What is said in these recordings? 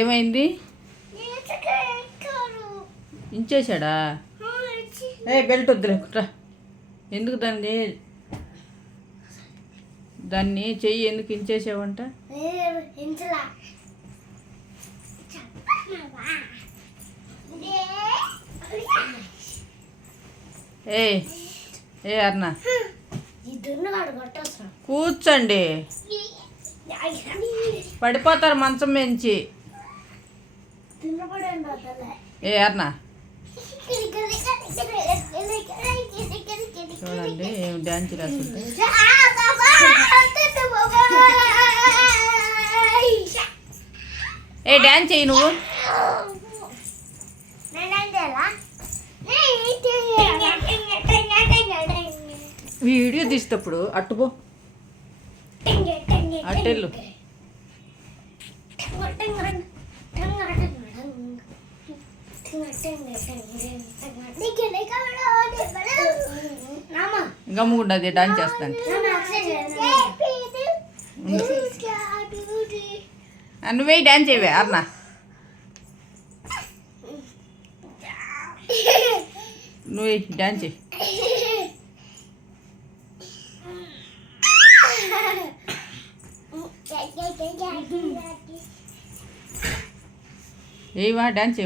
ఏమైంది? ఇంచేశాడా? ఏ బెల్ట్ వద్దులే రా ఎందుకు దాన్ని? దాన్ని చెయ్యి ఎందుకు ఇంచేసావంట ఏ ఏ అర్ణ. కూర్చోండి. పడిపోతారు మంచం మించి దున్నపడండి చూడండి ఏం డ్యాన్స్ రాస్తుంటే. ఏ డ్యాన్స్ చెయ్యి నువ్వు. వీడియో తీసేటప్పుడు అట్టుపో అట్టెళ్ళు గమ్ముకుండది డాన్స్ చేస్తాను. నువ్వే డాన్స్ చేయవే అర్నా నువ్వే డాన్స్ చేయి. ఏవా డాన్స్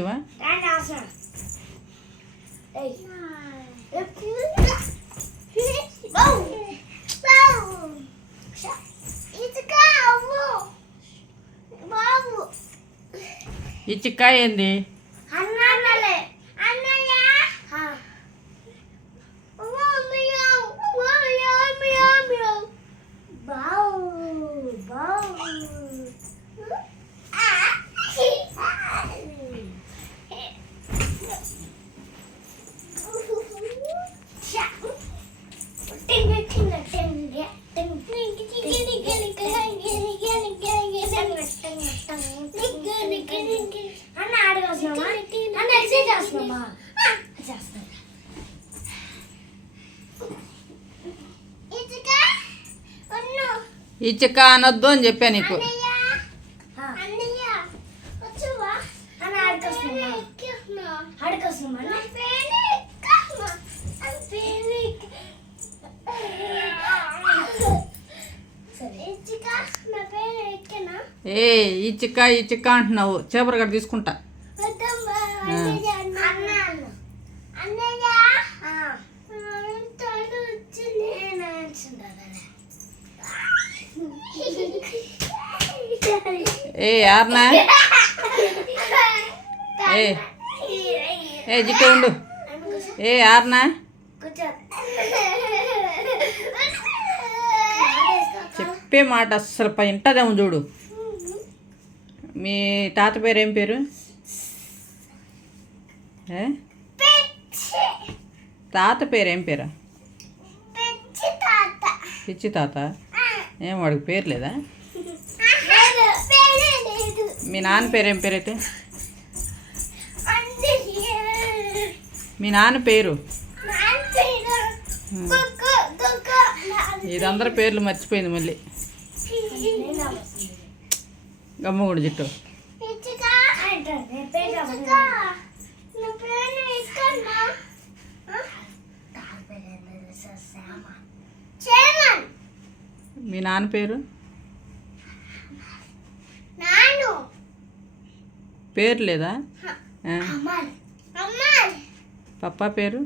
బాబు ఈ చిక్కాయ ఏంది అన్నలే అన్నయ్య బావు బావు అన్న ఆడగొస్తున్నామా అన్న ఎక్సైజ్ చేస్తున్నామా చేస్తాను ఈ చిక్క అనొద్దు అని చెప్పా నీకు. ఏ ఈ చిక్క ఈ చిక్క అంటున్నావు. చేపర గడ్డ తీసుకుంటా. ఏ యారనా? ఏ. ఏ. జిట్టు ఉండు. ఏ యారనా? చెప్పే మాట అస్సలు ఇంటదేమో చూడు. మీ తాత పేరు ఏం? పేరు తాత పేరు ఏం పేరా? పిచ్చి తాత. ఏం వాడికి పేరు లేదా? మీ నాన్న పేరు ఏం పేరు అయితే మీ నాన్న పేరు? ఇదందరి పేర్లు మర్చిపోయింది మళ్ళీ. గమ్మగుడు జిట్టు మీ నాన్న పేరు నాను పేరు లేదా? పప్పా పేరు?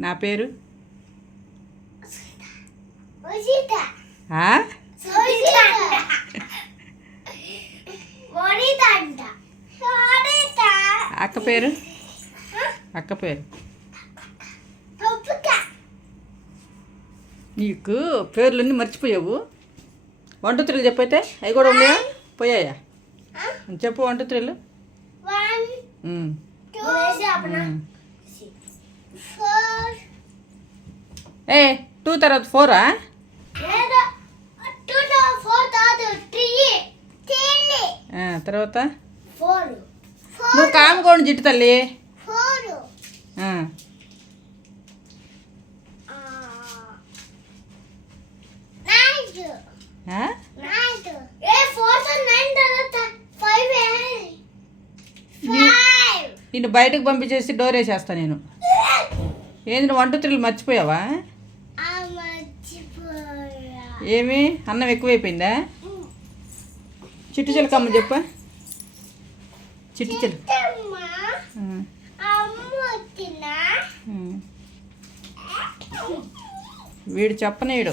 నా పేరు? అక్క పేరు? అక్క పేరు. నీకు పేర్లన్నీ మర్చిపోయావు. వంట త్రీలు చెప్పైతే అవి కూడా ఉన్నాయా? పోయాయా? చెప్పు త్రీలు వన్ టూ. ఫోర్ ఏ టూ తర్వాత ఫోరా టూ తర్వాత నువ్వు కామకోండి జిట్టు తల్లి ఫోర్ ఆ, నైన్ ఆ? నైన్ ఏ ఫోర్త్ నైన్ తర్వాత ఫైవ్ నీ- ఫైవ్ నిన్ను బయటకు పంపించేసి డోర్ వేసేస్తా నేను. ఏంది నువ్వు వన్ టూ త్రీలు మర్చిపోయావా? మర్చిపోయా. ఏమి? అన్నం ఎక్కువైపోయిందా? చిట్టు చిలకమ్మ చెప్పా. చిట్టు చిలు చిట్టమ్మ అమ్మ తిన్నా వీడు చెప్పనేడు.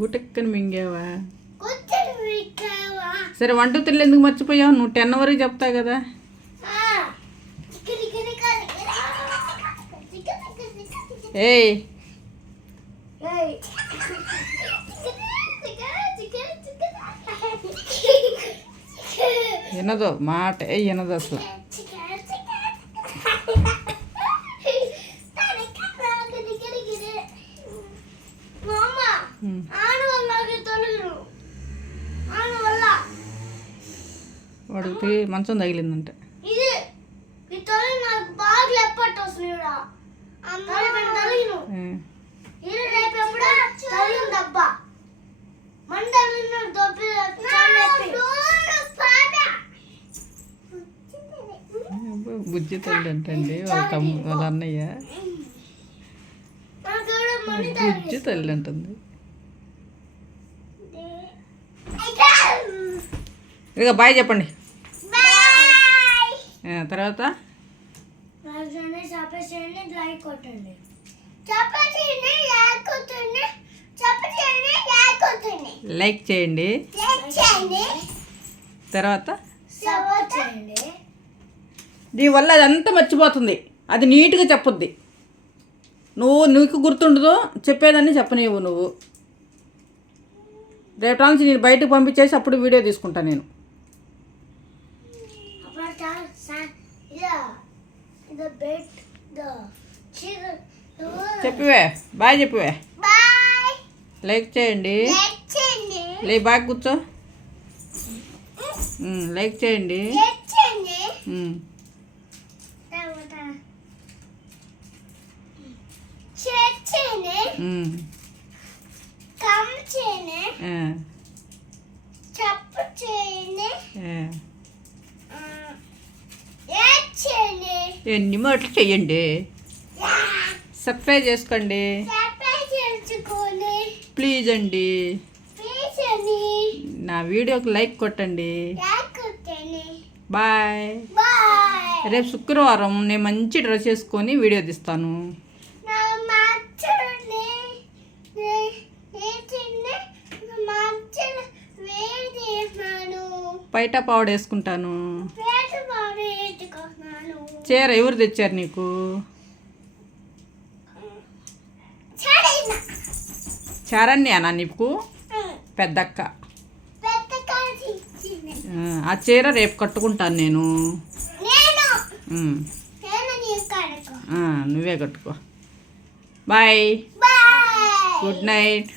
గుటక్కని మింగావా? సరే వన్ టూ త్రీలు ఎందుకు మర్చిపోయావు? నువ్వు టెన్ వరకు చెప్తావు కదా. ఏయ్. వినదు మాట వినదు అసలు. వాడికి మంచం తగిలిందంట. ఇది నాకు బాగా వస్తుంది బుజ్జి తల్లి అంటండి వాళ్ళ తమ్ము వాళ్ళ అన్నయ్య. నాకు కూడా మణి బుజ్జి తల్లి అంటుంది. ఇక బాయ్ చెప్పండి. తర్వాత? రాజానే లైక్ కొట్టండి. చప్పచేయండి లైక్ కొట్టండి. చప్పచేయండి లైక్ కొట్టండి. లైక్ చేయండి. లైక్ చేయండి. తర్వాత? సపోర్ట్ చేయండి. దీనివల్ల అదంతా మర్చిపోతుంది. అది నీట్గా చెప్పొద్ది. నువ్వు నీకు గుర్తుండదు చెప్పేదాన్ని చెప్పనివ్వు నువ్వు. రేపు నుంచి నేను బయటకు పంపించేసి అప్పుడు వీడియో తీసుకుంటా నేను అప్పుడు చాలు సార్ ఇదా ఇది బెడ్ ద చికెన్ చెప్పివే. బాయ్ చెప్పివే. లైక్ చేయండి. లే బాగా కూర్చో. లైక్ చేయండి. లైక్ చేయండి ఉమ్, తర్వాత షేర్ చేయండి ఉమ్, కమ్ చేయండి ఆ, చప్పు చేయండి ఆ. ఆ, లైక్ చేయండి ఎన్ని మాటలు చెయ్యండి? సబ్స్క్రైబ్ చేసుకోండి. ప్లీజ్ అండి. నా వీడియోకి లైక్ కొట్టండి. బాయ్. రేపు శుక్రవారం నేను మంచి డ్రెస్ వేసుకొని వీడియో తీస్తాను. బయట పౌడ వేసుకుంటాను. చీర ఎవరు తెచ్చారు నీకు? చరణ్యానా నీకు? పెద్దక్క. ఆ, చీర రేపు కట్టుకుంటాను నేను. నువ్వే కట్టుకో. బాయ్. Good night.